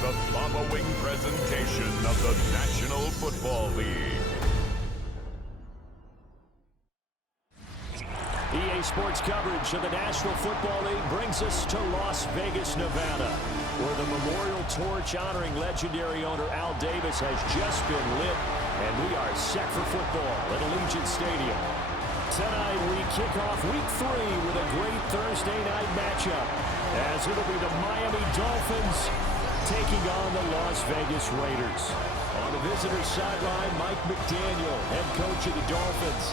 the following presentation of the National Football League. EA Sports coverage of the National Football League brings us to Las Vegas, Nevada, where the memorial torch honoring legendary owner Al Davis has just been lit, and we are set for football at Allegiant Stadium. Tonight, we kick off Week 3 with a great Thursday night matchup, as it'll be the Miami Dolphins taking on the Las Vegas Raiders. On the visitor's sideline, Mike McDaniel, head coach of the Dolphins.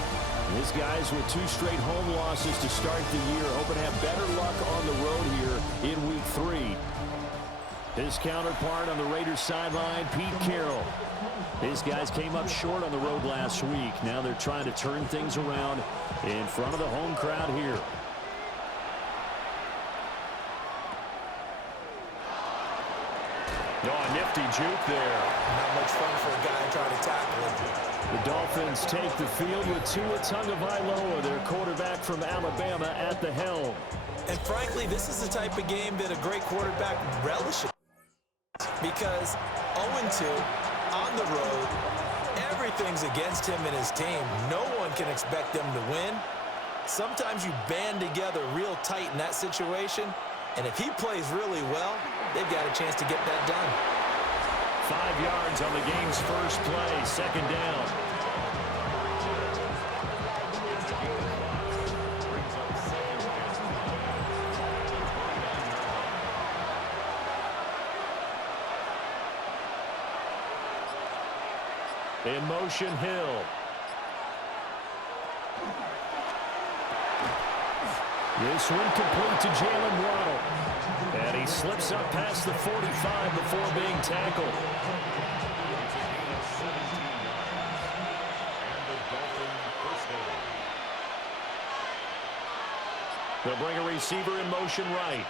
His guys with 2 straight home losses to start the year, hoping to have better luck on the road here in Week 3. His counterpart on the Raiders sideline, Pete Carroll. His guys came up short on the road last week. Now they're trying to turn things around in front of the home crowd here. Oh, nifty juke there. Not much fun for a guy trying to tackle him. The Dolphins take the field with Tua Tagovailoa, their quarterback from Alabama, at the helm. And frankly, this is the type of game that a great quarterback relishes. Because 0-2 on the road, everything's against him and his team. No one can expect them to win. Sometimes you band together real tight in that situation, and if he plays really well, they've got a chance to get that done. 5 yards on the game's first play, second down. In motion, Hill. This one complete to Jalen Waddle. And he slips up past the 45 before being tackled. They'll bring a receiver in motion right.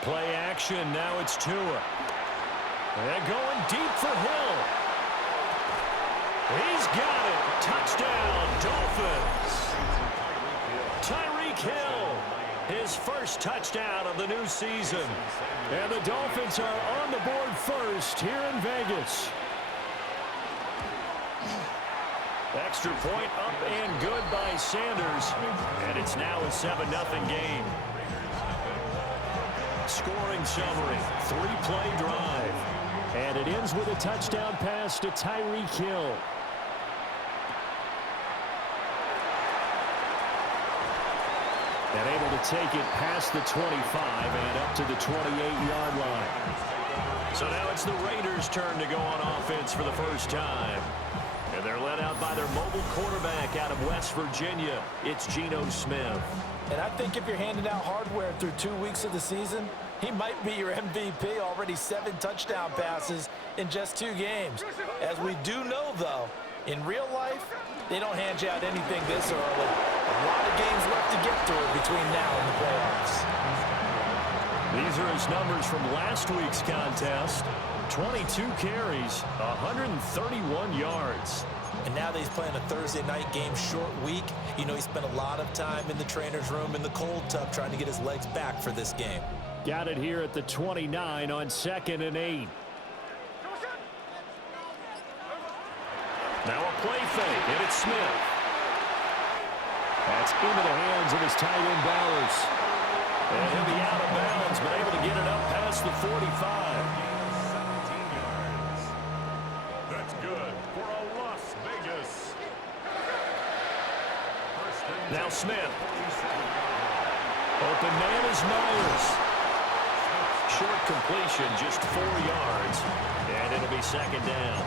Play action, now it's Tua. They're going deep for Hill. He's got it. Touchdown, Dolphins. Tyreek Hill, his first touchdown of the new season. And the Dolphins are on the board first here in Vegas. Extra point up and good by Sanders. And it's now a 7-0 game. Scoring summary, 3-play drive. And it ends with a touchdown pass to Tyreek Hill. And able to take it past the 25 and up to the 28-yard line. So now it's the Raiders' turn to go on offense for the first time. And they're led out by their mobile quarterback out of West Virginia. It's Geno Smith. And I think if you're handing out hardware through 2 weeks of the season, he might be your MVP. Already 7 touchdown passes in just 2 games. As we do know, though, in real life, they don't hand you out anything this early. A lot of games left to get through between now and the playoffs. These are his numbers from last week's contest. 22 carries, 131 yards. And now that he's playing a Thursday night game, short week, you know he spent a lot of time in the trainer's room in the cold tub trying to get his legs back for this game. Got it here at the 29 on 2nd and 8. Now a play fake, and it's Smith. That's into the hands of his tight end Bowers. And he'll be out of bounds, but able to get it up past the 45. 17 yards. That's good for a Las Vegas. Now Smith. Open man is Myers. Short completion, just 4 yards. And it'll be second down.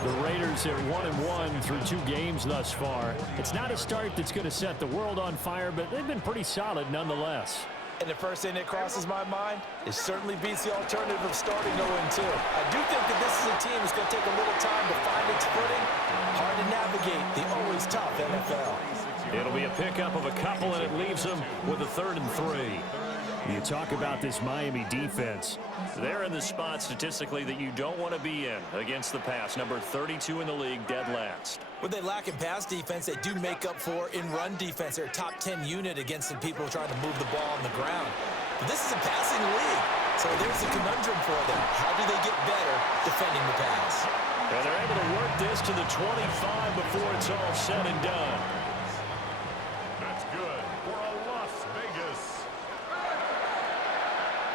The Raiders are 1-1 through 2 games thus far. It's not a start that's going to set the world on fire, but they've been pretty solid nonetheless. And the first thing that crosses my mind, it certainly beats the alternative of starting 0-2. I do think that this is a team that's going to take a little time to find its footing. Hard to navigate the always tough NFL. It'll be a pickup of a couple, and it leaves them with a 3rd and 3. You talk about this Miami defense. They're in the spot statistically that you don't want to be in against the pass. Number 32 in the league, dead last. What they lack in pass defense, they do make up for in run defense. They're a top 10 unit against the people trying to move the ball on the ground. But this is a passing league. So there's a conundrum for them. How do they get better defending the pass? And they're able to work this to the 25 before it's all said and done. That's good for a Las Vegas.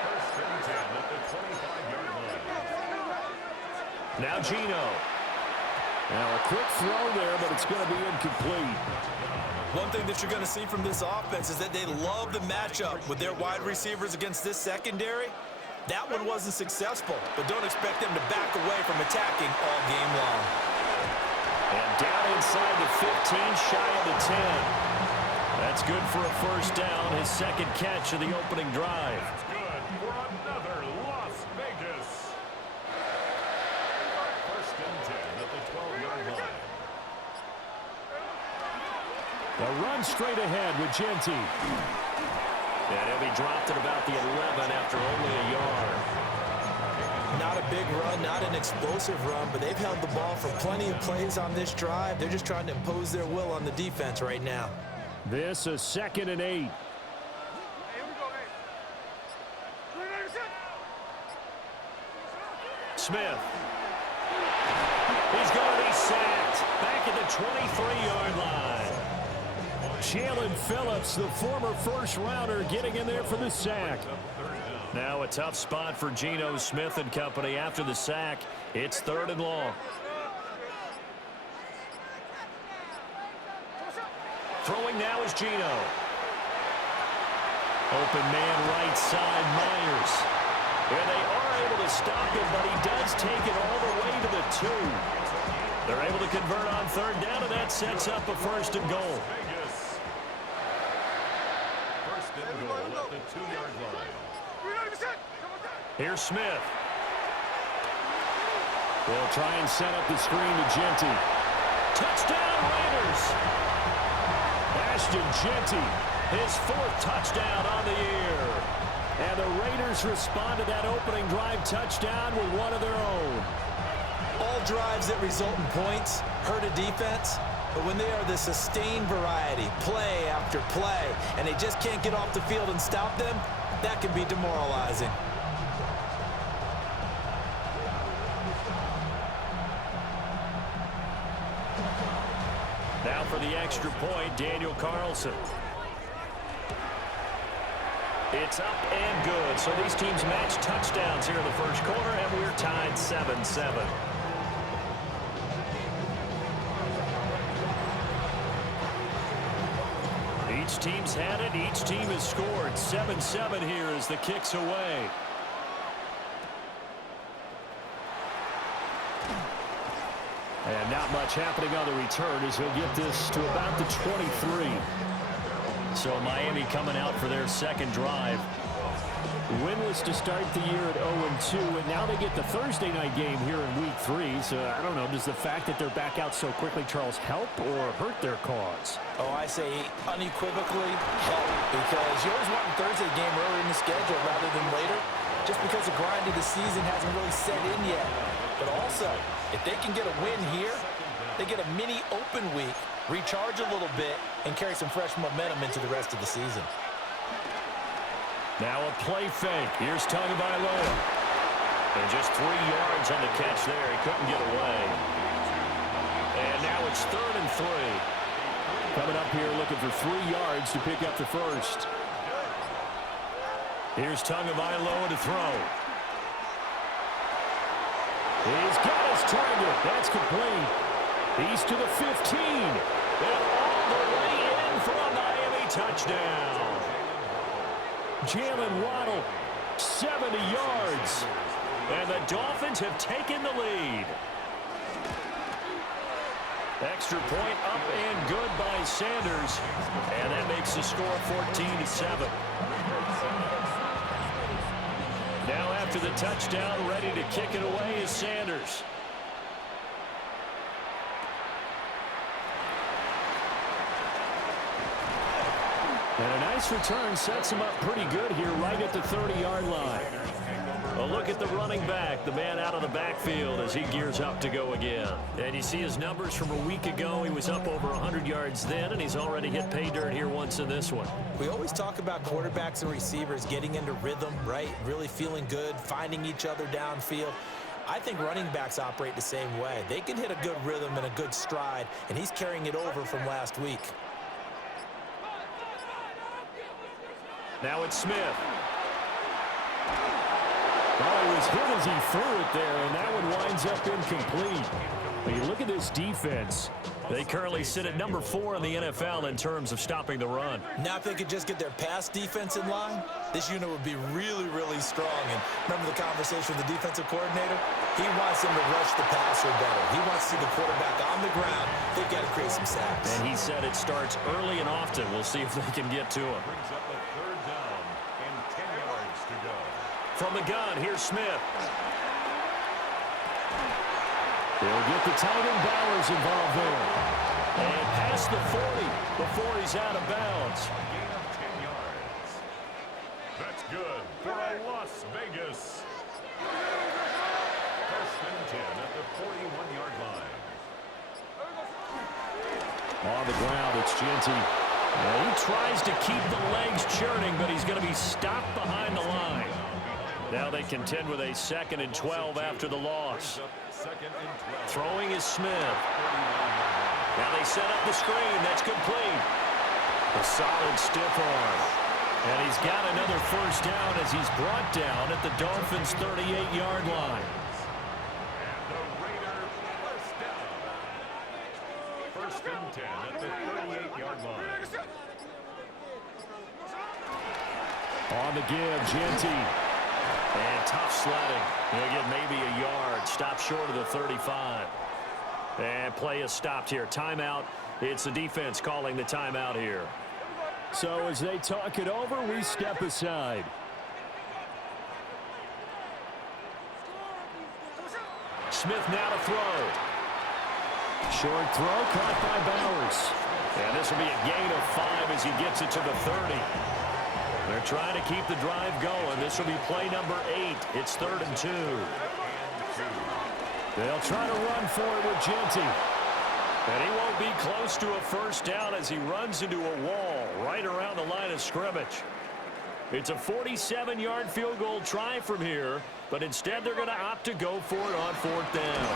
First and 10 at the 25-yard line. Now Geno. Now a quick throw there, but it's going to be incomplete. One thing that you're going to see from this offense is that they love the matchup with their wide receivers against this secondary. That one wasn't successful, but don't expect them to back away from attacking all game long. And down inside the 15, shy of the 10. That's good for a first down, his second catch of the opening drive. That's good for another Las Vegas. First and 10 at the 12-yard line. A run straight ahead with Genty. And he'll be dropped at about the 11 after only a yard. Not a big run, not an explosive run, but they've held the ball for plenty of plays on this drive. They're just trying to impose their will on the defense right now. This is 2nd and 8. Smith. He's going to be sacked back at the 23-yard line. Jalen Phillips, the former first-rounder, getting in there for the sack. Now a tough spot for Geno Smith and company after the sack. It's 3rd and long. Throwing now is Geno. Open man right side, Myers. And they are able to stop him, but he does take it all the way to the 2. They're able to convert on 3rd down, and that sets up a 1st and goal. First and goal at the 2-yard line. Here's Smith. They'll try and set up the screen to Genty. Touchdown, Raiders! Ashton Genty, his 4th touchdown on the year. And the Raiders respond to that opening drive touchdown with one of their own. All drives that result in points hurt a defense, but when they are the sustained variety, play after play, and they just can't get off the field and stop them, that can be demoralizing. Now for the extra point, Daniel Carlson. It's up and good. So these teams match touchdowns here in the first quarter, and we're tied 7-7. Each team's had it. Each team has scored. 7-7 here as the kick's away. And not much happening on the return as he'll get this to about the 23. So Miami coming out for their second drive. Winless to start the year at 0-2, and now they get the Thursday night game here in Week 3. So I don't know, does the fact that they're back out so quickly, Charles, help or hurt their cause? Oh, I say unequivocally help, because you always want a Thursday game early in the schedule rather than later, just because the grind of the season hasn't really set in yet. But also, if they can get a win here, they get a mini open week, recharge a little bit, and carry some fresh momentum into the rest of the season. Now a play fake. Here's Tagovailoa. And just 3 yards on the catch there. He couldn't get away. And now it's 3rd and 3. Coming up here looking for 3 yards to pick up the first. Here's Tagovailoa to throw. He's got his target. That's complete. He's to the 15. And all the way in for a Miami touchdown. Jalen Waddle, 70 yards. And the Dolphins have taken the lead. Extra point up and good by Sanders. And that makes the score 14-7. Now after the touchdown, ready to kick it away is Sanders. And a nice return sets him up pretty good here right at the 30-yard line. A look at the running back, the man out of the backfield as he gears up to go again. And you see his numbers from a week ago. He was up over 100 yards then, and he's already hit pay dirt here once in this one. We always talk about quarterbacks and receivers getting into rhythm, right? Really feeling good, finding each other downfield. I think running backs operate the same way. They can hit a good rhythm and a good stride, and he's carrying it over from last week. Now it's Smith. Oh, he was hit as he threw it there, and that one winds up incomplete. When you look at this defense, they currently sit at number 4 in the NFL in terms of stopping the run. Now if they could just get their pass defense in line, this unit would be really, really strong. And remember the conversation with the defensive coordinator? He wants them to rush the passer better. He wants to see the quarterback on the ground. They've got to create some sacks. And he said it starts early and often. We'll see if they can get to him. Brings up the 3rd down and 10 yards to go. From the gun, here's Smith. They'll get the tight end Bowers involved there. And past the 40 before he's out of bounds. Gain of 10 yards. That's good for a Las Vegas. 1st and 10 at the 41-yard line. On the ground, it's Genty. He tries to keep the legs churning, but he's going to be stopped behind the line. Now they contend with a 2nd and 12 after the loss. Throwing is Smith. Now they set up the screen. That's complete. A solid stiff arm. And he's got another 1st down as he's brought down at the Dolphins' 38-yard line. And the Raider 1st down. 1st and 10 at the 38-yard line. On the give, Genty. And tough sledding. He'll get maybe a yard. Stop short of the 35. And play is stopped here. Timeout. It's the defense calling the timeout here. So as they talk it over, we step aside. Smith now to throw. Short throw caught by Bowers. And this will be a gain of 5 as he gets it to the 30. They're trying to keep the drive going. This will be play number 8. It's 3rd and 2. They'll try to run for it with Genty. And he won't be close to a 1st down as he runs into a wall right around the line of scrimmage. It's a 47-yard field goal try from here, but instead they're going to opt to go for it on 4th down.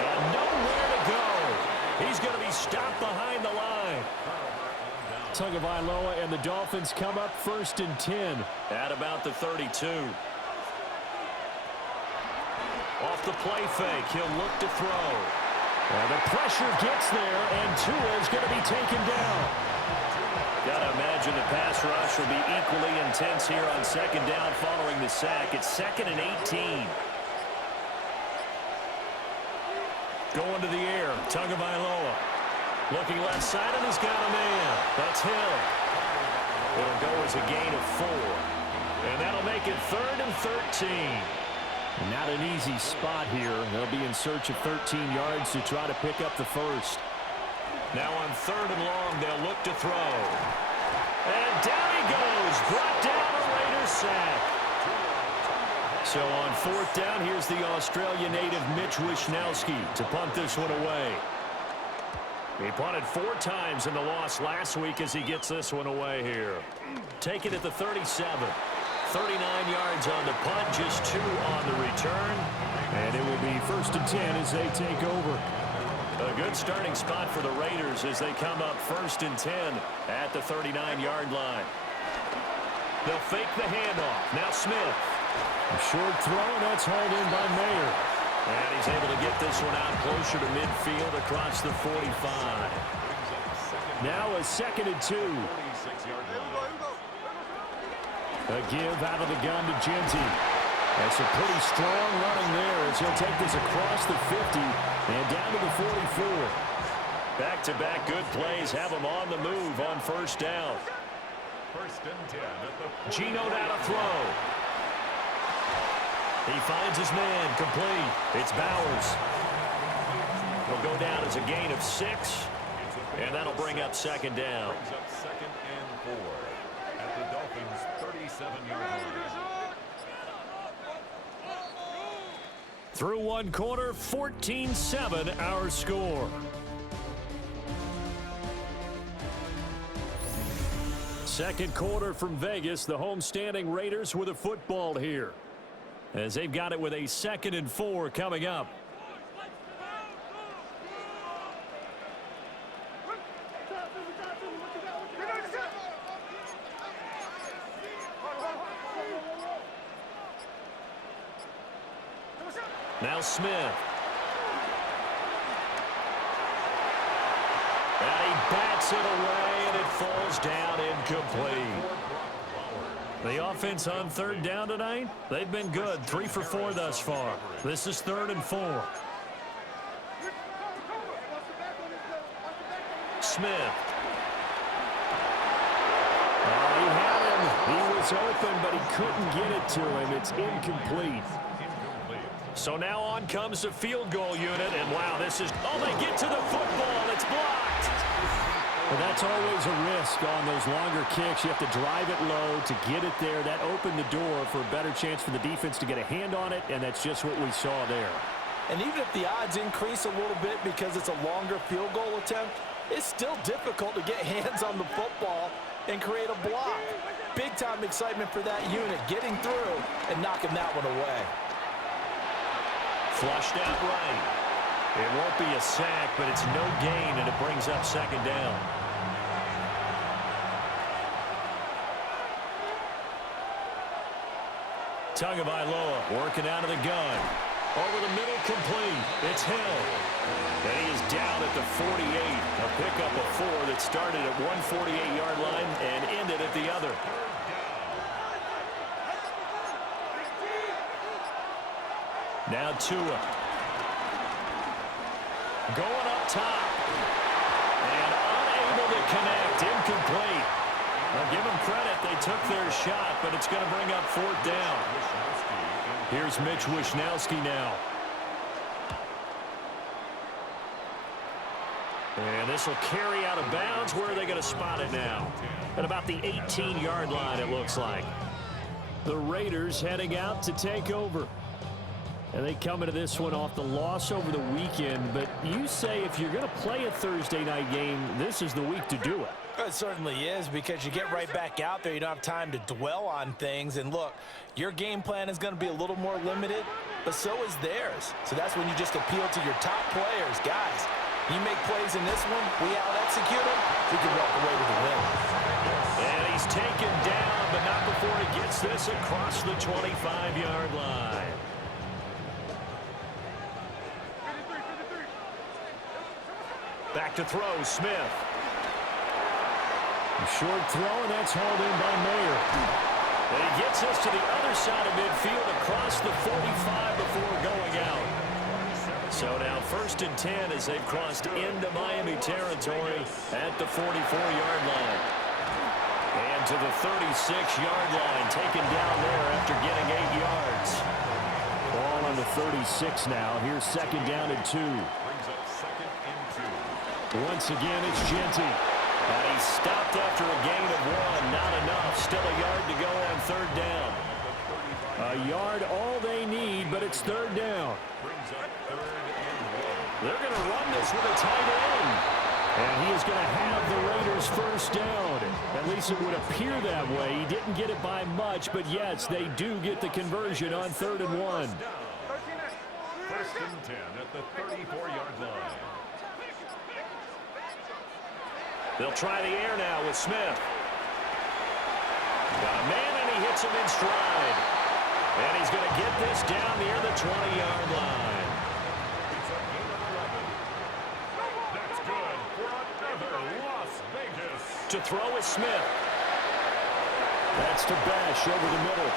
And nowhere to go. He's going to be stopped behind the line. Tagovailoa and the Dolphins come up 1st and 10 at about the 32. Off the play fake, he'll look to throw. And the pressure gets there, and Tua's going to be taken down. Got to imagine the pass rush will be equally intense here on 2nd down following the sack. It's 2nd and 18. Going to the air, Tagovailoa. Looking left side, and he's got a man. That's Hill. It'll go as a gain of 4. And that'll make it 3rd and 13. Not an easy spot here. They'll be in search of 13 yards to try to pick up the 1st. Now on 3rd and long, they'll look to throw. And down he goes. Brought down a Raiders sack. So on 4th down, here's the Australia native Mitch Wishnowsky to punt this one away. He punted 4 times in the loss last week as he gets this one away here. Take it at the 37. 39 yards on the punt, just 2 on the return. And it will be 1st and 10 as they take over. A good starting spot for the Raiders as they come up 1st and 10 at the 39-yard line. They'll fake the handoff. Now Smith. A short throw, and that's hauled in by Mayer. And he's able to get this one out closer to midfield across the 45. Now a 2nd and 2. A give out of the gun to Genty. That's a pretty strong running there as he'll take this across the 50 and down to the 44. Back-to-back good plays have him on the move on 1st down. 1st and 10 at the Gino down to throw. He finds his man, complete. It's Bowers. He'll go down as a gain of 6, and that'll bring up 2nd down. Brings up 2nd and 4 at the Dolphins' 37-yard line. Through one quarter, 14-7 our score. Second quarter from Vegas, the home-standing Raiders with a football here, as they've got it with a 2nd and 4 coming up. Now Smith. And he bats it away, and it falls down incomplete. The offense on 3rd down tonight, they've been good. 3 for 4 thus far. This is 3rd and 4. Smith. Oh, he had him. He was open, but he couldn't get it to him. It's incomplete. So now on comes the field goal unit, and wow, this is, oh, they get to the football, it's blocked. Well, that's always a risk on those longer kicks. You have to drive it low to get it there. That opened the door for a better chance for the defense to get a hand on it, and that's just what we saw there. And even if the odds increase a little bit because it's a longer field goal attempt, it's still difficult to get hands on the football and create a block. Big-time excitement for that unit, getting through and knocking that one away. Flushed out right. It won't be a sack, but it's no gain, and it brings up 2nd down. Tagovailoa working out of the gun. Over the middle, complete. It's Hill. And he is down at the 48. A pickup of 4 that started at one 48-yard line and ended at the other. Now Tua. Going up top. And unable to connect. Incomplete. I'll give them credit. They took their shot, but it's going to bring up 4th down. Here's Mitch Wishnowsky now. And this will carry out of bounds. Where are they going to spot it now? At about the 18-yard line, it looks like. The Raiders heading out to take over. And they come into this one off the loss over the weekend. But you say if you're going to play a Thursday night game, this is the week to do it. It certainly is, because you get right back out there. You don't have time to dwell on things. And look, your game plan is going to be a little more limited, but so is theirs. So that's when you just appeal to your top players. Guys, you make plays in this one, we out-execute them, we can walk away with a win. And he's taken down, but not before he gets this across the 25-yard line. Back to throw, Smith. A short throw, and that's hauled in by Mayer. And he gets us to the other side of midfield across the 45 before going out. So now 1st and 10 as they've crossed into Miami territory at the 44-yard line. And to the 36-yard line, taken down there after getting 8 yards. Ball on the 36 now. Here's 2nd down and 2. Once again, it's Genty. And he stopped after a gain of 1. Not enough. Still a yard to go on 3rd down. A yard all they need, but it's 3rd down. They're going to run this with a tight end. And he is going to have the Raiders 1st down. At least it would appear that way. He didn't get it by much, but yes, they do get the conversion on 3rd and 1. 1st and 10 at the 34-yard line. They'll try the air now with Smith. Got a man, and he hits him in stride. And he's going to get this down near the 20-yard line. That's good for another Las Vegas. To throw is Smith. That's to Bash over the middle.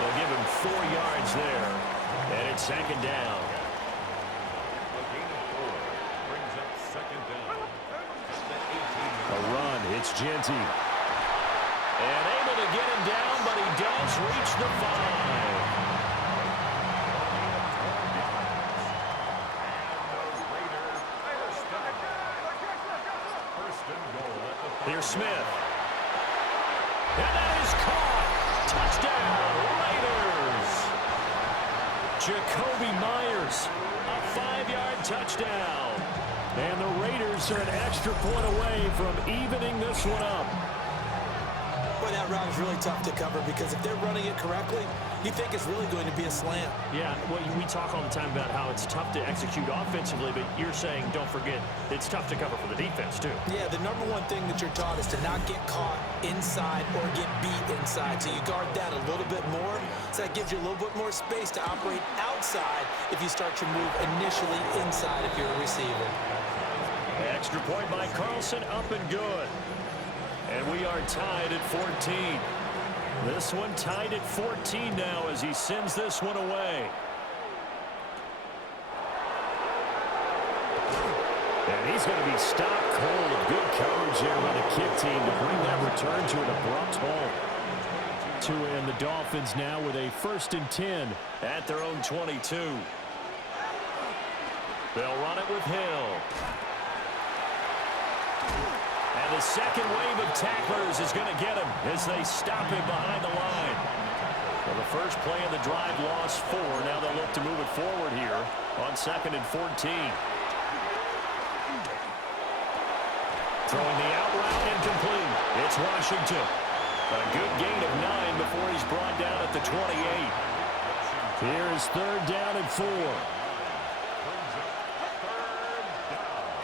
They'll give him 4 yards there. And it's 2nd down. It's Genty. And able to get him down, but he does reach the 5. Here's Smith. And that is caught. Touchdown, Raiders. Jacoby Myers. A 5-yard touchdown. And the Raiders are an extra point away from evening this one up. Boy, that route is really tough to cover because if they're running it correctly, you think it's really going to be a slant. Yeah, well, we talk all the time about how it's tough to execute offensively, but you're saying, don't forget, it's tough to cover for the defense, too. Yeah, the number one thing that you're taught is to not get caught inside or get beat inside. So you guard that a little bit more. So that gives you a little bit more space to operate outside if you start your move initially inside if you're a receiver. Extra point by Carlson, up and good. And we are tied at 14. This one tied at 14 now as he sends this one away. And he's going to be stopped cold. Good coverage there by the kick team to bring that return to an abrupt halt. Tua and the Dolphins now with a 1st and 10 at their own 22. They'll run it with Hill. And the second wave of tacklers is going to get him as they stop him behind the line. Well, the first play of the drive lost 4. Now they'll look to move it forward here on 2nd and 14. Throwing the out route incomplete. It's Washington. A good gain of 9 before he's brought down at the 28. Here's 3rd down and 4.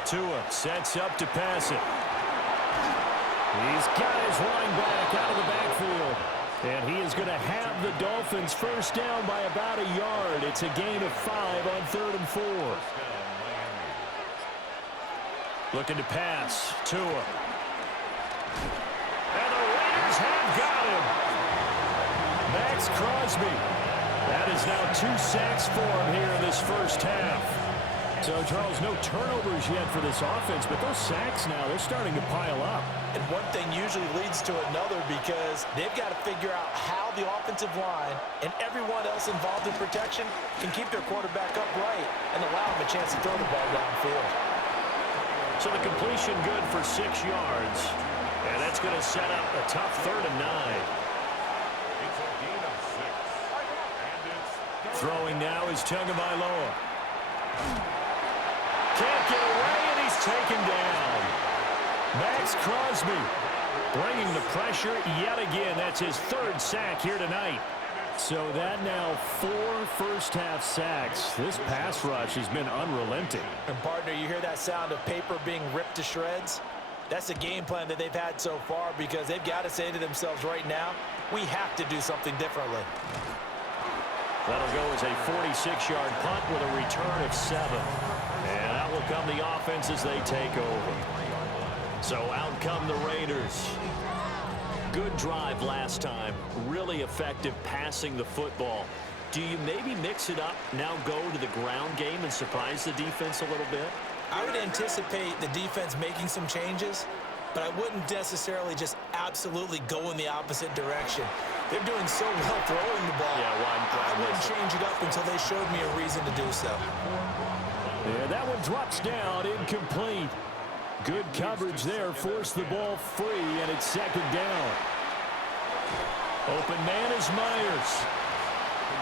Tua sets up to pass it. He's got his running back out of the backfield. And he is going to have the Dolphins first down by about a yard. It's a gain of 5 on 3rd and 4. Looking to pass. Tua. And the Raiders have got him. Max Crosby. That is now 2 sacks for him here in this first half. So, Charles, no turnovers yet for this offense, but those sacks now, they're starting to pile up. And one thing usually leads to another because they've got to figure out how the offensive line and everyone else involved in protection can keep their quarterback upright and allow him a chance to throw the ball downfield. So the completion good for 6 yards. And that's going to set up a tough 3rd and 9. It's a gain of 6. And it's Throwing now is Tagovailoa. Can't get away, and he's taken down. Max Crosby bringing the pressure yet again. That's his 3rd sack here tonight. So that now 4 first-half sacks. This pass rush has been unrelenting. And, partner, you hear that sound of paper being ripped to shreds? That's the game plan that they've had so far because they've got to say to themselves right now, we have to do something differently. That'll go as a 46-yard punt with a return of 7. And out will come the offense as they take over. So out come the Raiders. Good drive last time. Really effective passing the football. Do you maybe mix it up, now go to the ground game and surprise the defense a little bit? I would anticipate the defense making some changes, but I wouldn't necessarily just absolutely go in the opposite direction. They're doing so well throwing the ball. Yeah, I wouldn't change it up until they showed me a reason to do so. Yeah, that one drops down, incomplete. Good coverage there, forced the ball free, and it's 2nd down. Open man is Myers.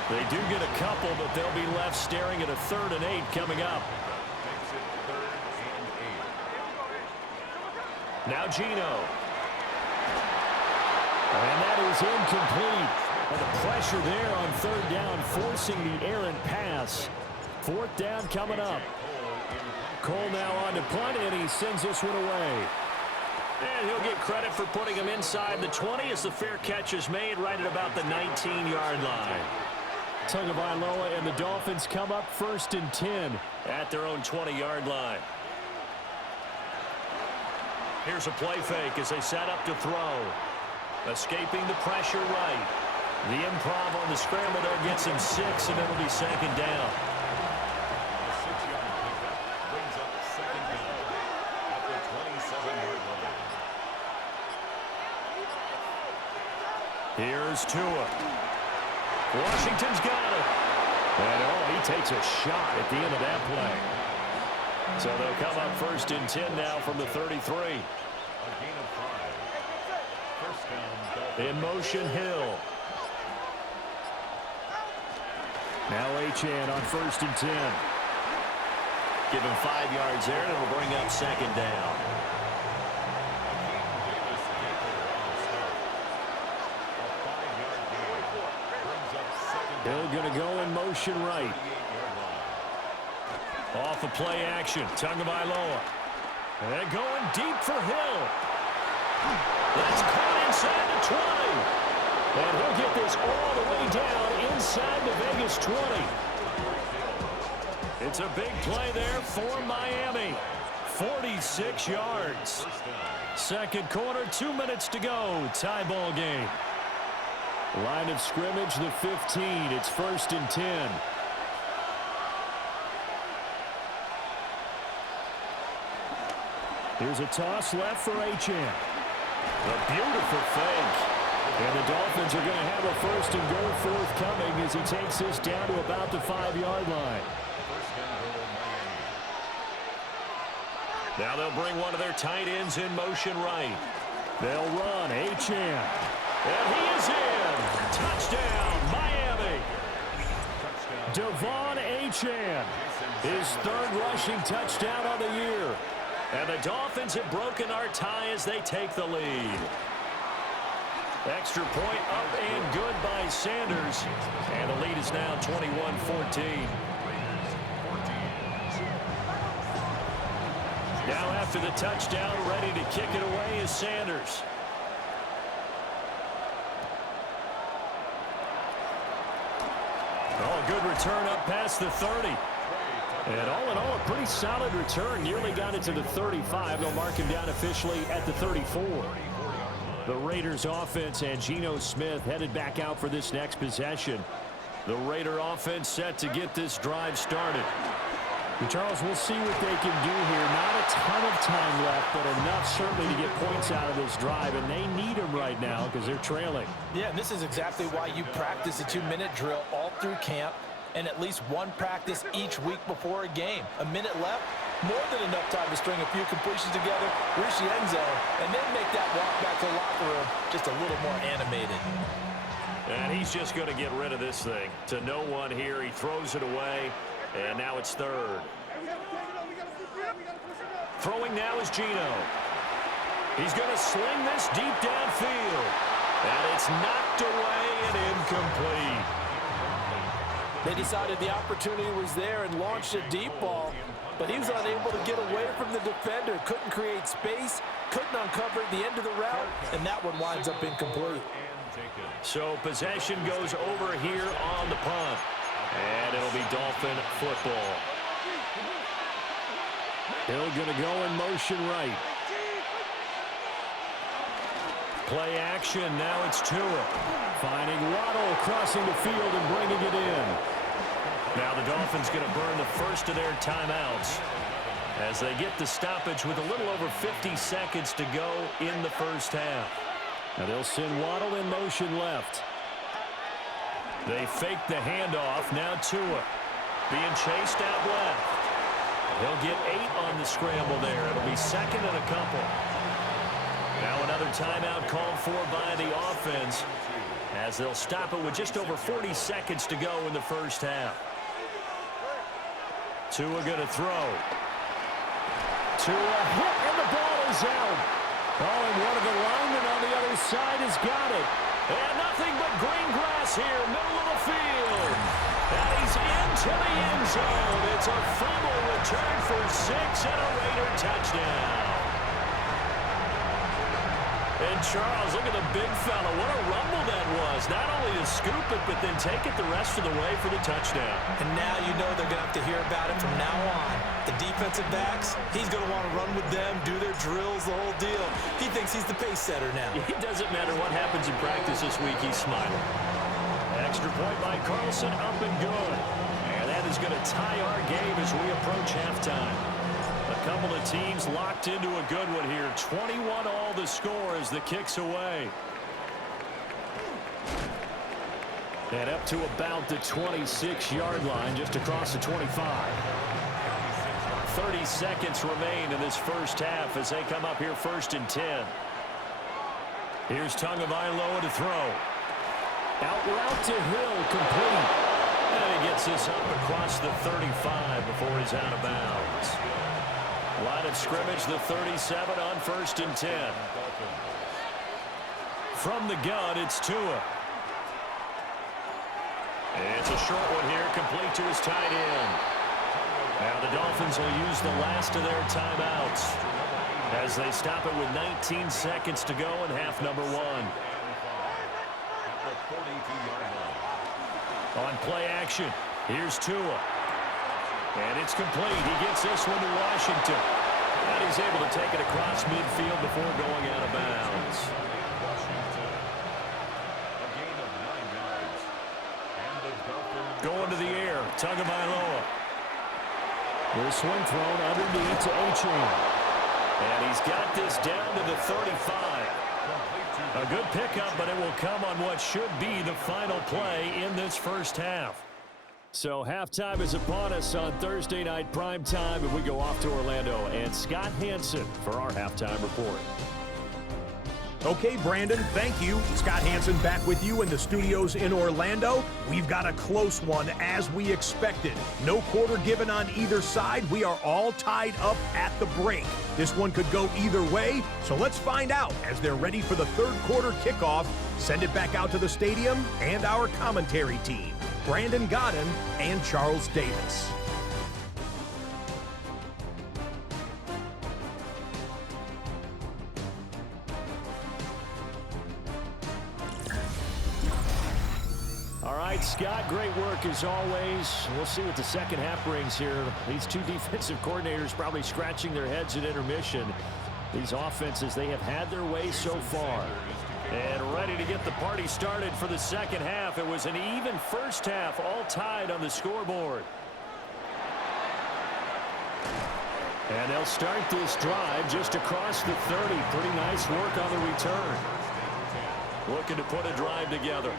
They do get a couple, but they'll be left staring at a 3rd and 8 coming up. makes it 3rd and 8. Now Gino. And that is incomplete. And the pressure there on 3rd down, forcing the errant pass. 4th down coming up. Cole now on to punt, and he sends this one away. And he'll get credit for putting him inside the 20 as the fair catch is made right at about the 19-yard line. Tagovailoa and the Dolphins come up 1st and 10 at their own 20-yard line. Here's a play fake as they set up to throw. Escaping the pressure right. The improv on the scramble there gets him 6, and it'll be 2nd down. A 6-yard pickup brings up 2nd down at the 27-yard line. Here's Tua. Washington's got it. And he takes a shot at the end of that play. So they'll come up 1st and 10 now from the 33. A gain of 5. First down, Dolphins. In motion, Hill. Now Achane on 1st and 10. Give him 5 yards there, and it'll bring up 2nd down. Hill going to go in motion right. Off a play action. Tagovailoa. And going deep for Hill. That's caught inside the 20. And he'll get this all the way down inside the Vegas 20. It's a big play there for Miami. 46 yards. Second quarter, 2 minutes to go. Tie ball game. Line of scrimmage, the 15. It's 1st and 10. Here's a toss left for Achane. A beautiful fake. And the Dolphins are going to have a 1st and goal forthcoming as he takes this down to about the 5-yard line. Now they'll bring one of their tight ends in motion right. They'll run Achane. And he is in. Touchdown, Miami. Devon Achane. His 3rd rushing touchdown of the year. And the Dolphins have broken our tie as they take the lead. Extra point up and good by Sanders. And the lead is now 21-14. Now after the touchdown, ready to kick it away is Sanders. Oh, a good return up past the 30. And all in all, a pretty solid return. Nearly got it to the 35. They'll mark him down officially at the 34. The Raiders offense and Geno Smith headed back out for this next possession. The Raider offense set to get this drive started. And Charles, we'll see what they can do here. Not a ton of time left, but enough certainly to get points out of this drive. And they need them right now because they're trailing. Yeah, and this is exactly why you practice a 2-minute drill all through camp and at least one practice each week before a game. A minute left, more than enough time to string a few completions together, reach the end zone, and then make that walk back to the locker room just a little more animated. And he's just going to get rid of this thing. To no one here, he throws it away, and now it's 3rd. Throwing now is Geno. He's going to sling this deep downfield. And it's knocked away and incomplete. They decided the opportunity was there and launched a deep ball, but he was unable to get away from the defender. Couldn't create space, couldn't uncover at the end of the route, and that one winds up incomplete. So possession goes over here on the punt. And it'll be Dolphin football. Hill going to go in motion right. Play action. Now it's Tua. Finding Waddle crossing the field and bringing it in. Now the Dolphins going to burn the first of their timeouts as they get the stoppage with a little over 50 seconds to go in the first half. Now they'll send Waddle in motion left. They fake the handoff. Now Tua being chased out left. He'll get 8 on the scramble there. It'll be 2nd and a couple. Now another timeout called for by the offense as they'll stop it with just over 40 seconds to go in the first half. Tua going to throw. Tua hit and the ball is out. Oh, and one of the linemen on the other side has got it. And nothing but green grass here, middle of the field. And he's into the end zone. It's a fumble return for 6 and a Raider touchdown. And Charles, look at the big fella. What a rumble that was. Not only to scoop it, but then take it the rest of the way for the touchdown. And now you know they're going to have to hear about it from now on. The defensive backs, he's going to want to run with them, do their drills, the whole deal. He thinks he's the pace setter now. It doesn't matter what happens in practice this week, he's smiling. Extra point by Carlson, up and good. And that is going to tie our game as we approach halftime. A couple of teams locked into a good one here. 21 all the score as the kick's away. And up to about the 26-yard line, just across the 25. 30 seconds remain in this first half as they come up here 1st and 10. Here's Tagovailoa to throw. Out route to Hill, complete. And he gets this up across the 35 before he's out of bounds. Line of scrimmage, the 37 on 1st and 10. From the gun, it's Tua. It's a short one here, complete to his tight end. Now the Dolphins will use the last of their timeouts as they stop it with 19 seconds to go in half number 1. On play action, here's Tua. And it's complete. He gets this one to Washington. And he's able to take it across midfield before going out of bounds. Going to the air, Tagovailoa. The swing thrown underneath to Achane. And he's got this down to the 35. A good pickup, but it will come on what should be the final play in this first half. So halftime is upon us on Thursday night primetime, and we go off to Orlando and Scott Hansen for our halftime report. Okay, Brandon, thank you. Scott Hansen back with you in the studios in Orlando. We've got a close one as we expected. No quarter given on either side. We are all tied up at the break. This one could go either way, so let's find out as they're ready for the third quarter kickoff. Send it back out to the stadium and our commentary team, Brandon Godden and Charles Davis. All right, Scott, great work as always. We'll see what the second half brings here. These two defensive coordinators probably scratching their heads at intermission. These offenses, they have had their way so far. And ready to get the party started for the second half. It was an even first half, all tied on the scoreboard. And they'll start this drive just across the 30. Pretty nice work on the return. Looking to put a drive together.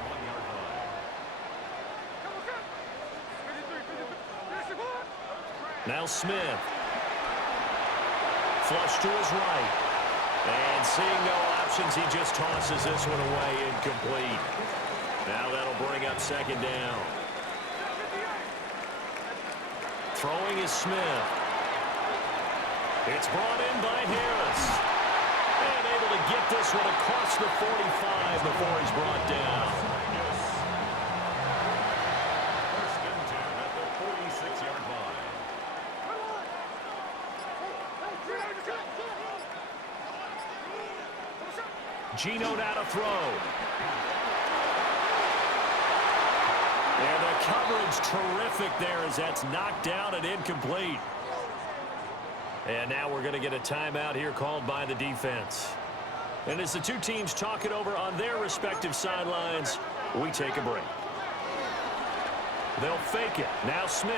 Now Smith. Flush to his right. And seeing no options, he just tosses this one away, incomplete. Now that'll bring up second down. Throwing is Smith. It's brought in by Harris. And able to get this one across the 45 before he's brought down. First and 10 at the 46-yard line. Geno now to throw. And the coverage terrific there as that's knocked down and incomplete. And now we're going to get a timeout here called by the defense. And as the two teams talk it over on their respective sidelines, we take a break. They'll fake it. Now Smith.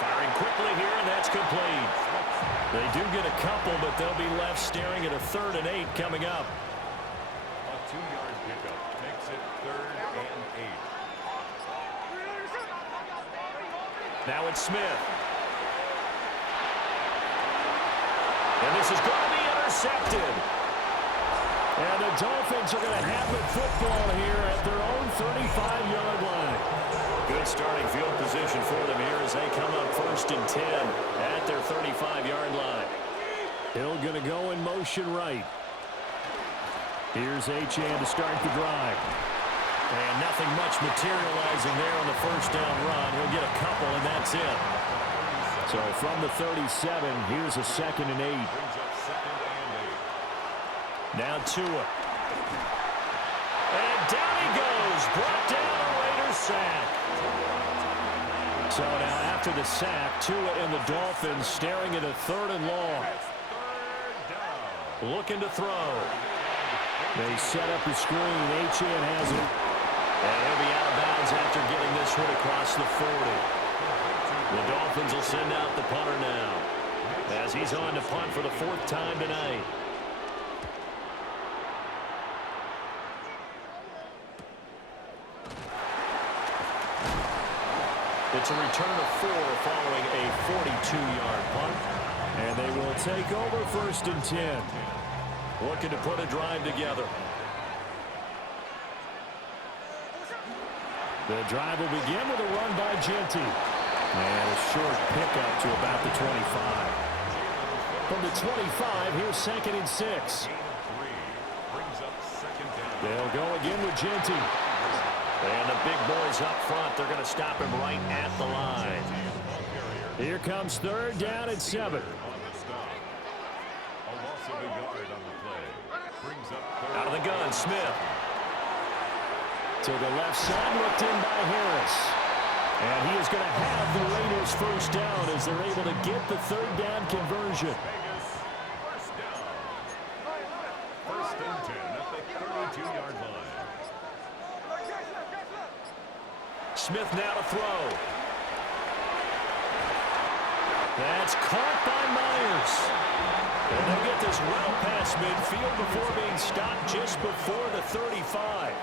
Firing quickly here, and that's complete. They do get a couple, but they'll be left staring at a 3rd and 8 coming up. A 2-yard pickup makes it 3rd and 8. Now it's Smith. And this is going to be intercepted. And the Dolphins are going to have the football here at their own 35-yard line. Good starting field position for them here as they come up 1st and 10 at their 35-yard line. Hill going to go in motion right. Here's Achane to start the drive. And nothing much materializing there on the first down run. He'll get a couple, and that's it. So from the 37, here's a 2nd and 8. Brings up 2nd and 8. Now Tua. And down he goes. Brought down a Raiders sack. So now after the sack, Tua and the Dolphins staring at a 3rd and long. Looking to throw. They set up the screen. Achane has it. And he'll be out of bounds after getting this one across the 40. The Dolphins will send out the punter now as he's on to punt for the 4th time tonight. It's a return of 4 following a 42-yard punt. And they will take over 1st and 10. Looking to put a drive together. The drive will begin with a run by Genty. And a short pickup to about the 25. From the 25, here's 2nd and 6. They'll go again with Genty. And the big boys up front, they're going to stop him right at the line. Here comes 3rd down and 7. Out of the gun, Smith. To the left side, looked in by Harris. And he is going to have the Raiders first down as they're able to get the 3rd down conversion. First and 10 at the 32-yard line. Smith now to throw. That's caught by Myers. And they'll get this well past midfield before being stopped just before the 35.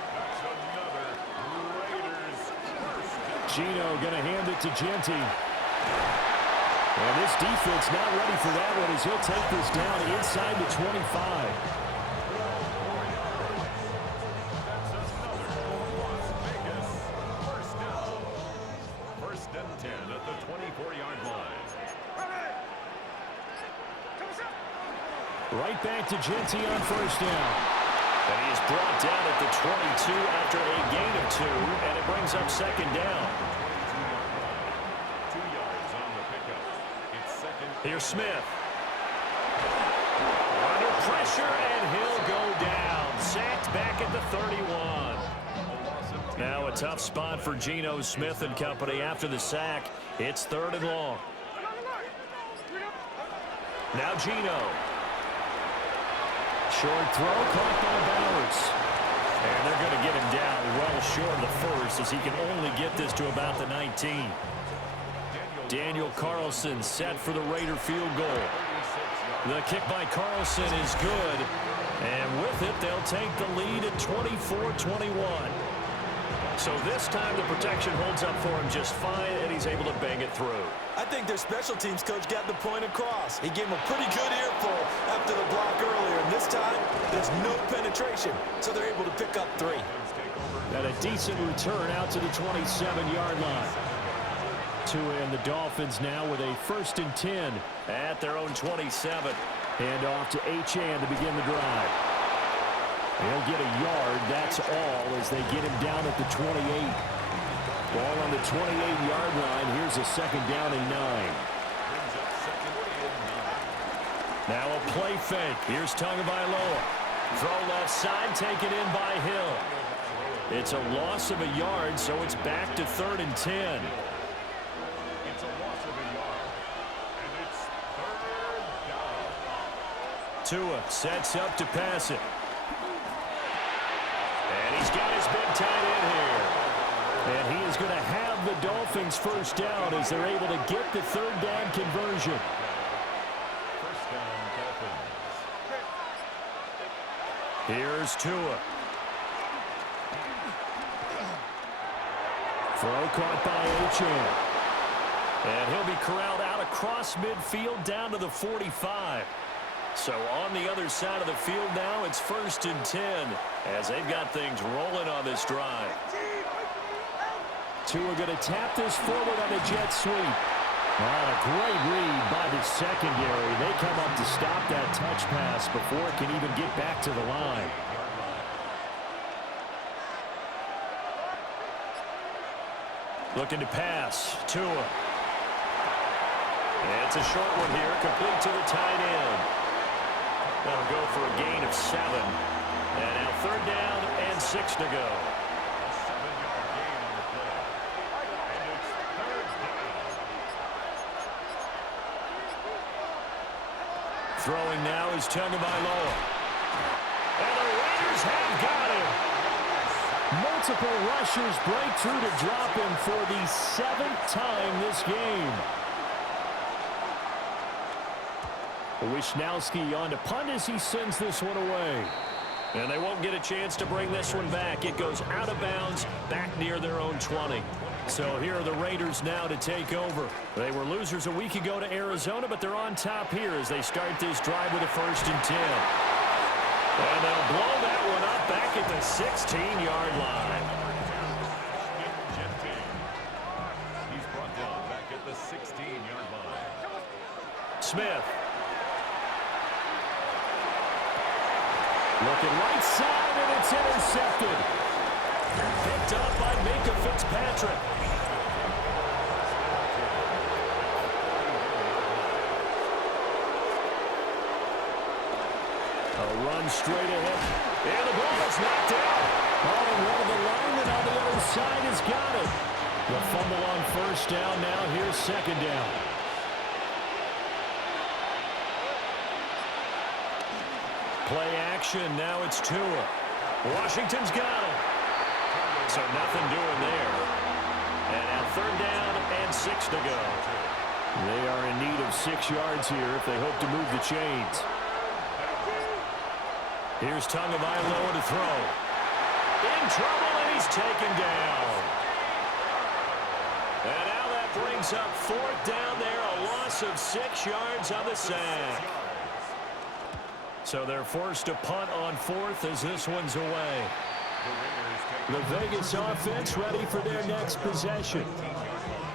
Gino going to hand it to Genty. And this defense not ready for that one as he'll take this down inside the 25. First and 10 at the 24-yard line. Right back to Genty on first down. And he is brought down at the 22 after a gain of 2, and it brings up 2nd down. 2 yards on the pickup. It's 2nd. Here's Smith. Under pressure, and he'll go down. Sacked back at the 31. Now a tough spot for Geno Smith and company after the sack. It's 3rd and long. Now Geno. Short throw caught by Bowers. And they're going to get him down well short of the first as he can only get this to about the 19. Daniel Carlson set for the Raider field goal. The kick by Carlson is good. And with it, they'll take the lead at 24-21. So this time the protection holds up for him just fine, and he's able to bang it through. I think their special teams coach got the point across. He gave him a pretty good earful after the block earlier, and this time there's no penetration, so they're able to pick up 3. And a decent return out to the 27-yard line. Tua and the Dolphins now with a 1st and 10 at their own 27. Hand off to Achane to begin the drive. He'll get a yard, that's all, as they get him down at the 28. Ball on the 28-yard line. Here's a 2nd down and 9. Now a play fake. Here's Tagovailoa. Throw left side, taken in by Hill. It's a loss of a yard, so it's back to 3rd and 10. It's a loss of a yard, and it's 3rd down. Tua sets up to pass it. And he's got his big tight end here. And he is going to have the Dolphins first down as they're able to get the 3rd down conversion. First down, Dolphins. Here's Tua. Throw caught by Achane. And he'll be corralled out across midfield down to the 45. So on the other side of the field now, it's 1st and 10 as they've got things rolling on this drive. Tua going to tap this forward on a jet sweep. A great read by the secondary. They come up to stop that touch pass before it can even get back to the line. Looking to pass. Tua. It's a short one here, complete to the tight end. That'll go for a gain of 7. And now 3rd down and 6 to go. Throwing now is Tagovailoa. And the Raiders have got him. Multiple rushers break through to drop him for the 7th time this game. Wishnowski on to punt as he sends this one away. And they won't get a chance to bring this one back. It goes out of bounds back near their own 20. So here are the Raiders now to take over. They were losers a week ago to Arizona, but they're on top here as they start this drive with a 1st and 10. And they'll blow that one up back at the 16-yard line. Smith. Looking right side, and it's intercepted. Picked up by Minka Fitzpatrick. A run straight ahead. And the ball is knocked out. Oh, and one of the linemen on the other side has got it. The fumble on first down. Now here's second down. Play action. Now it's Tua. Washington's got it. So nothing doing there. And now third down and 6 to go. They are in need of 6 yards here if they hope to move the chains. Here's Tagovailoa to throw. In trouble, and he's taken down. And now that brings up fourth down there, a loss of 6 yards on the sack. So they're forced to punt on fourth as this one's away. The Vegas offense ready for their next possession.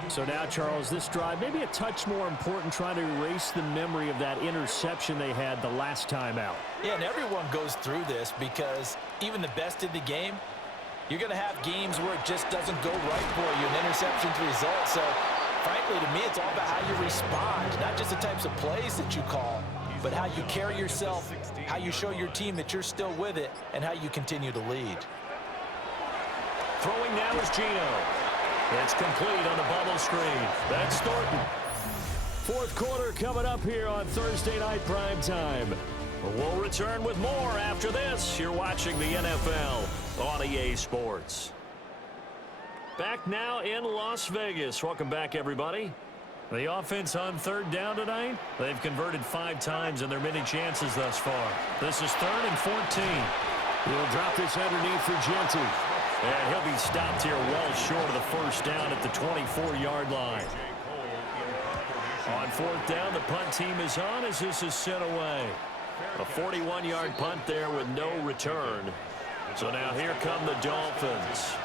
So now, Charles, this drive maybe a touch more important, trying to erase the memory of that interception they had the last time out. Yeah, and everyone goes through this because even the best in the game, you're going to have games where it just doesn't go right for you, an interception's result. So, frankly, to me, it's all about how you respond, not just the types of plays that you call, but how you carry yourself, how you show your team that you're still with it, and how you continue to lead. Throwing now is Geno. It's complete on the bubble screen. That's Thornton. Fourth quarter coming up here on Thursday Night Prime Time. We'll return with more after this. You're watching the NFL on EA Sports. Back now in Las Vegas. Welcome back, everybody. The offense on third down tonight. They've converted 5 times in their many chances thus far. This is 3rd and 14. He'll drop this underneath for Genty. And he'll be stopped here well short of the first down at the 24-yard line. On fourth down, the punt team is on as this is sent away. A 41-yard punt there with no return. So now here come the Dolphins.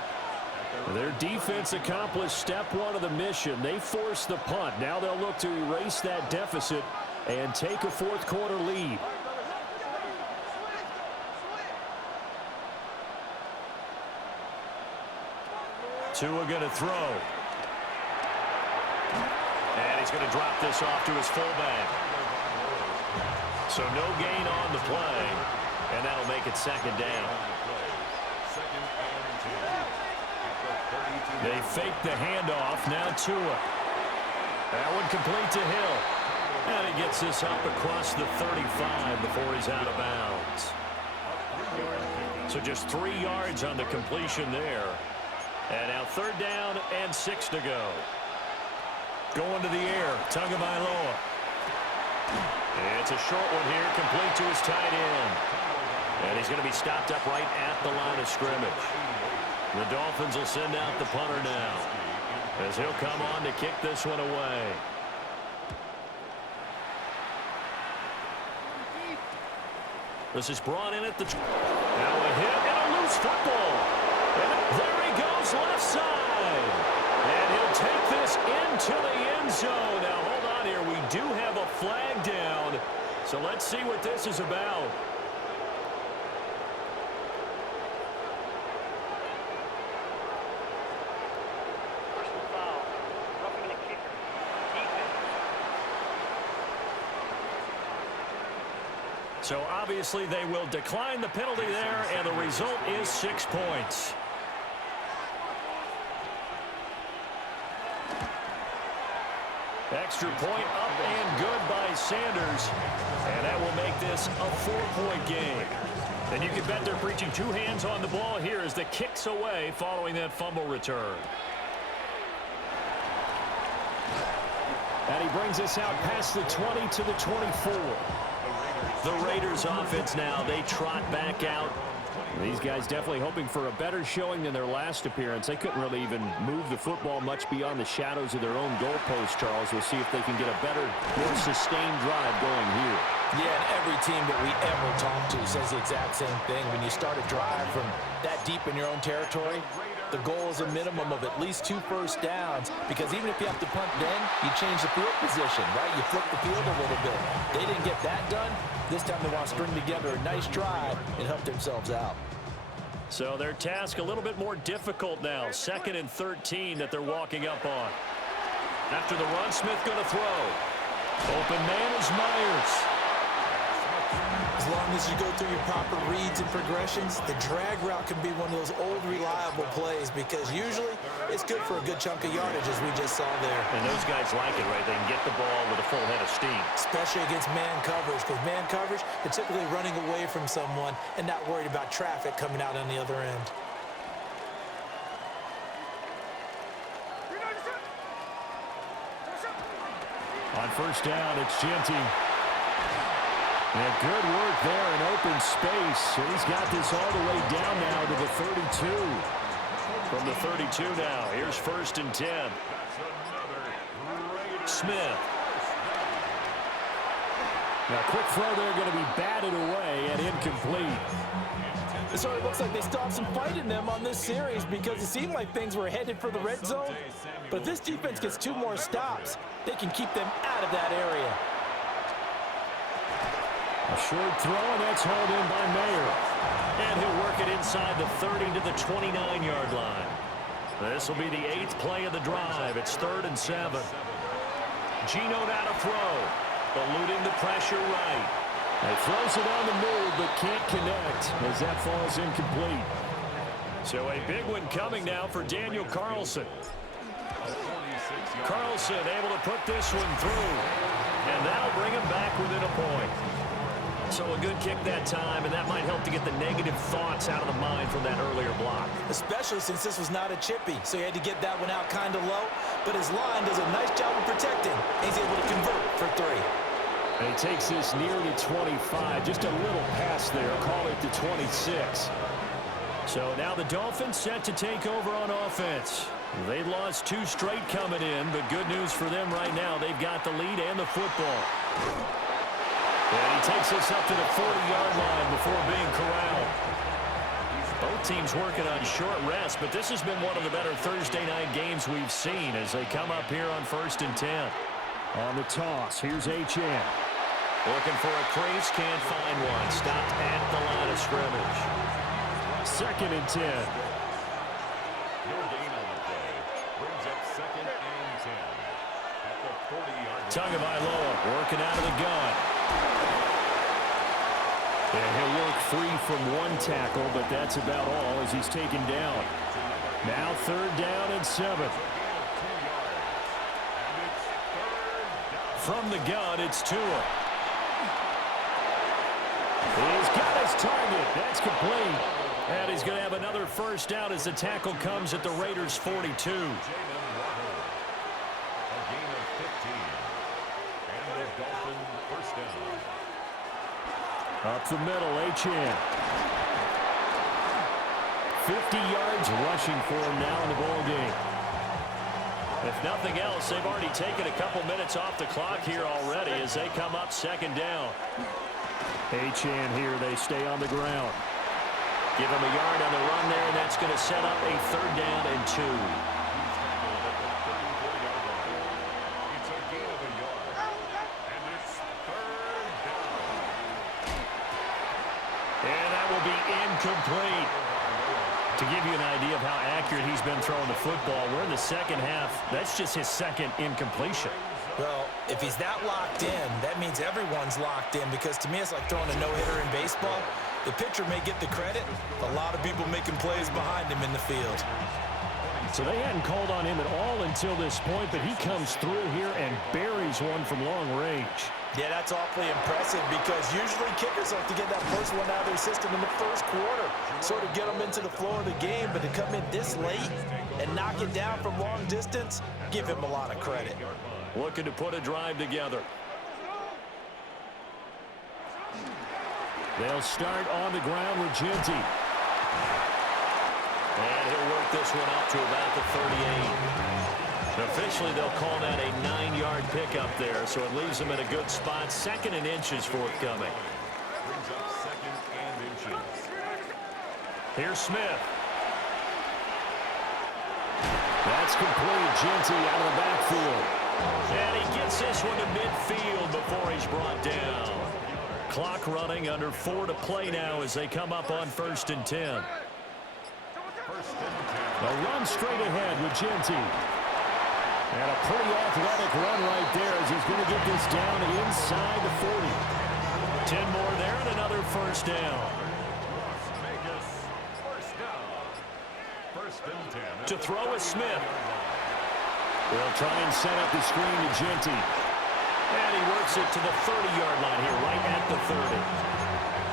Their defense accomplished step 1 of the mission. They forced the punt. Now they'll look to erase that deficit and take a fourth quarter lead. Tua going to throw. And he's going to drop this off to his fullback. So no gain on the play. And that'll make it second down. They fake the handoff. Now Tua. That one complete to Hill. And he gets this up across the 35 before he's out of bounds. So just 3 yards on the completion there. And now third down and 6 to go. Going to the air, Tagovailoa. It's a short one here, complete to his tight end. And he's going to be stopped up right at the line of scrimmage. The Dolphins will send out the punter now, as he'll come on to kick this one away. This is brought in at the... Now a hit and a loose football. And there he goes left side. And he'll take this into the end zone. Now hold on here. We do have a flag down. So let's see what this is about. So obviously they will decline the penalty there, and the result is 6 points. Extra point up and good by Sanders, and that will make this a 4-point game. And you can bet they're preaching 2 hands on the ball here as the kick's away following that fumble return. And he brings us out past the 20 to the 24. The Raiders offense now, they trot back out. These guys definitely hoping for a better showing than their last appearance. They couldn't really even move the football much beyond the shadows of their own goalpost, Charles. We'll see if they can get a better, more sustained drive going here. Yeah, and every team that we ever talk to says the exact same thing. When you start a drive from that deep in your own territory, The goal is a minimum of at least 2 first downs, because even if you have to punt then, you change the field position, right? You flip the field a little bit. They didn't get that done. This time they want to string together a nice drive and help themselves out. So their task a little bit more difficult now. 2nd and 13 that they're walking up on. After the run, Smith going to throw. Open man is Myers. As long as you go through your proper reads and progressions, the drag route can be one of those old reliable plays, because usually it's good for a good chunk of yardage, as we just saw there. And those guys like it, right? They can get the ball with a full head of steam. Especially against man coverage, because man coverage, they're typically running away from someone and not worried about traffic coming out on the other end. On first down, it's Genty. And good work there in open space. And he's got this all the way down now to the 32. From the 32 now, here's 1st and 10. Smith. Now, quick throw there, going to be batted away and incomplete. So it looks like they still have some fight in them on this series, because it seemed like things were headed for the red zone. But if this defense gets 2 more stops, they can keep them out of that area. A short throw, and that's hauled in by Mayer. And he'll work it inside the 30 to the 29-yard line. This will be the 8th play of the drive. It's 3rd and 7. Gino now to throw. Eluding the pressure right. He throws it on the move, but can't connect as that falls incomplete. So a big one coming now for Daniel Carlson. Carlson able to put this one through. And that'll bring him back within a point. So a good kick that time, and that might help to get the negative thoughts out of the mind from that earlier block. Especially since this was not a chippy, so he had to get that one out kind of low. But his line does a nice job of protecting. He's able to convert for 3. And he takes this near the 25, just a little pass there, call it the 26. So now the Dolphins set to take over on offense. They lost 2 straight coming in, but good news for them right now. They've got the lead and the football. And he takes this up to the 40-yard line before being corralled. Both teams working on short rest, but this has been one of the better Thursday night games we've seen as they come up here on 1st and 10. On the toss, here's H.N. Looking for a crease, can't find one. Stopped at the line of scrimmage. 2nd and 10. No gain on the play. Brings up 2nd and 10. At the 40-yard line. Tagovailoa working out of the gun. And he'll work free from 1 tackle, but that's about all as he's taken down. Now 3rd down and 7. From the gun, it's Tua. He's got his target. That's complete. And he's going to have another first down as the tackle comes at the Raiders' 42. A gain of 15. And the Dolphin first down. Up the middle, H.N. 50 yards rushing for him now in the ball game. If nothing else, they've already taken a couple minutes off the clock here already as they come up 2nd down. H.N. here, they stay on the ground. Give him a yard on the run there, and that's going to set up a 3rd down and 2. It's a gain of a yard. And it's 3rd down. And that will be incomplete. To give you an idea of how accurate he's been throwing the football, we're in the 2nd half. That's just his 2nd incompletion. Well, if he's that locked in, that means everyone's locked in, because to me it's like throwing a no-hitter in baseball. The pitcher may get the credit, a lot of people making plays behind him in the field. So they hadn't called on him at all until this point, but he comes through here and buries one from long range. Yeah, that's awfully impressive, because usually kickers like to get that first one out of their system in the 1st quarter, sort of get them into the flow of the game, but to come in this late and knock it down from long distance, give him a lot of credit. Looking to put a drive together. They'll start on the ground with Genty. And he'll work this one up to about the 38. Officially, they'll call that a 9-yard pickup there, so it leaves them in a good spot. 2nd and inches forthcoming. Brings up 2nd and inches. Here's Smith. That's complete. Genty out of the backfield. And he gets this one to midfield before he's brought down. Clock running, under 4 to play now as they come up on 1st and 10. First and 10. A run straight ahead with Genty. And a pretty athletic run right there as he's going to get this down inside the 40. 10 more there and another first down. Las Vegas, first down. First and 10. To throw is Smith. They'll try and set up the screen to Genty. And he works it to the 30-yard line here, right at the 30.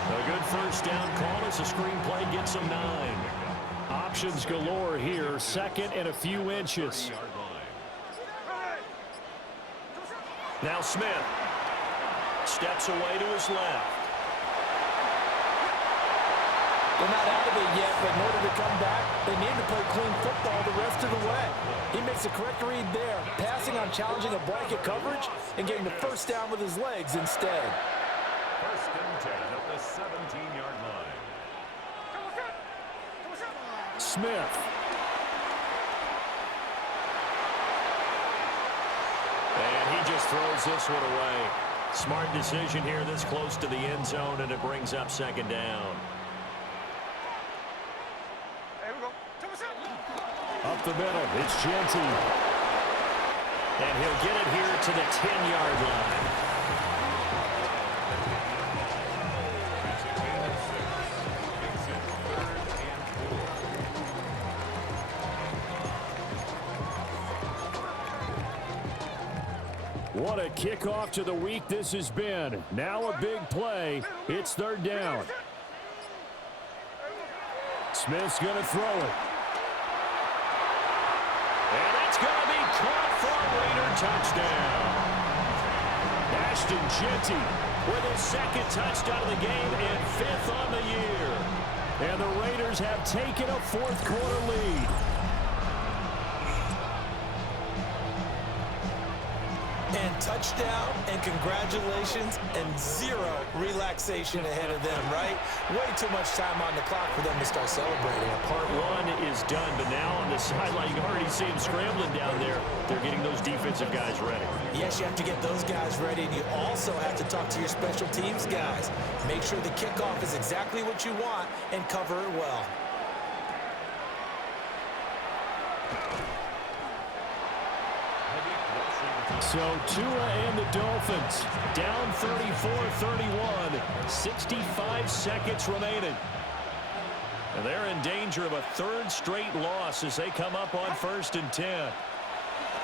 A good first down call as the screen play gets him 9. Options galore here, second and a few inches. Now Smith steps away to his left. They're not out of it yet, but in order to come back, they need to play clean football the rest of the way. He makes the correct read there, passing on challenging a blanket coverage and getting the first down with his legs instead. First and 10 at the 17-yard line. Smith. And he just throws this one away. Smart decision here this close to the end zone, and it brings up second down. Up the middle, it's Genty. And he'll get it here to the 10-yard line. What a kickoff to the week this has been. Now a big play. It's 3rd down. Smith's going to throw it. And it's going to be caught for a Raider touchdown. Ashton Genty with his 2nd touchdown of the game and 5th on the year. And the Raiders have taken a 4th quarter lead. And touchdown, and congratulations, and 0 relaxation ahead of them, right? Way too much time on the clock for them to start celebrating. Part 1 is done, but now on the sideline, you can already see them scrambling down there. They're getting those defensive guys ready. Yes, you have to get those guys ready, and you also have to talk to your special teams guys. Make sure the kickoff is exactly what you want and cover it well. So Tua and the Dolphins down 34-31, 65 seconds remaining. And they're in danger of a 3rd straight loss as they come up on 1st and 10.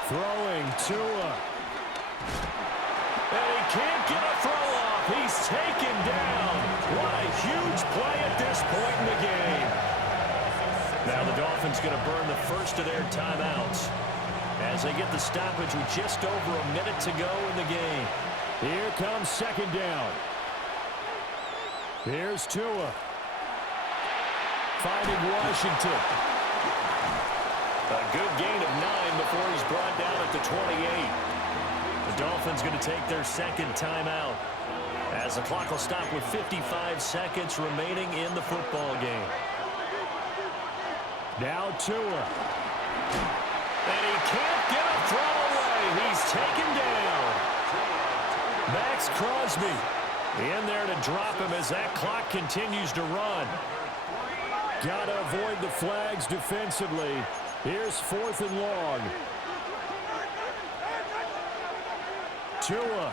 Throwing Tua. And he can't get a throw off. He's taken down. What a huge play at this point in the game. Now the Dolphins going to burn the first of their timeouts as they get the stoppage with just over a minute to go in the game. Here comes 2nd down. Here's Tua. Finding Washington. A good gain of 9 before he's brought down at the 28. The Dolphins going to take their 2nd timeout as the clock will stop with 55 seconds remaining in the football game. Now Tua. And he can't get a throw away. He's taken down. Max Crosby in there to drop him as that clock continues to run. Got to avoid the flags defensively. Here's 4th and long. Tua.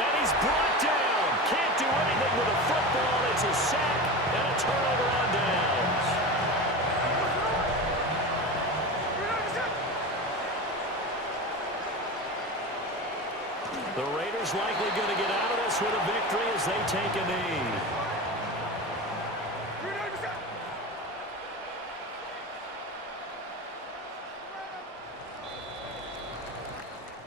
And he's brought down. Can't do anything with a football. It's a sack and a turnover on downs. The Raiders likely going to get out of this with a victory as they take a knee.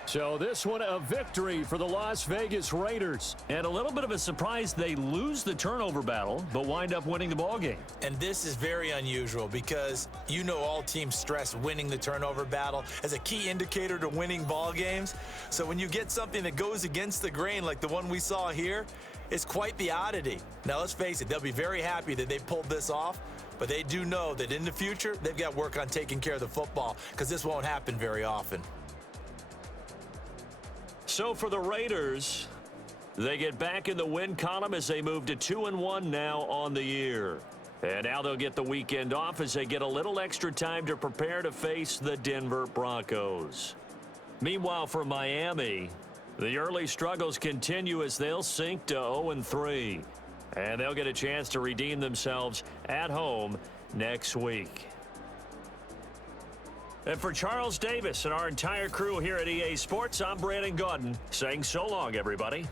So this one a victory for the Las Vegas Raiders. And a little bit of a surprise, they lose the turnover battle, but wind up winning the ball game. And this is very unusual because you know all teams stress winning the turnover battle as a key indicator to winning ball games. So when you get something that goes against the grain like the one we saw here, It's quite the oddity. Now, let's face it, they'll be very happy that they pulled this off, but they do know that in the future, they've got to work on taking care of the football because this won't happen very often. So for the Raiders, they get back in the win column as they move to 2-1 now on the year. And now they'll get the weekend off as they get a little extra time to prepare to face the Denver Broncos. Meanwhile, for Miami, the early struggles continue as they'll sink to 0-3. And they'll get a chance to redeem themselves at home next week. And for Charles Davis and our entire crew here at EA Sports, I'm Brandon Gaudin saying so long, everybody.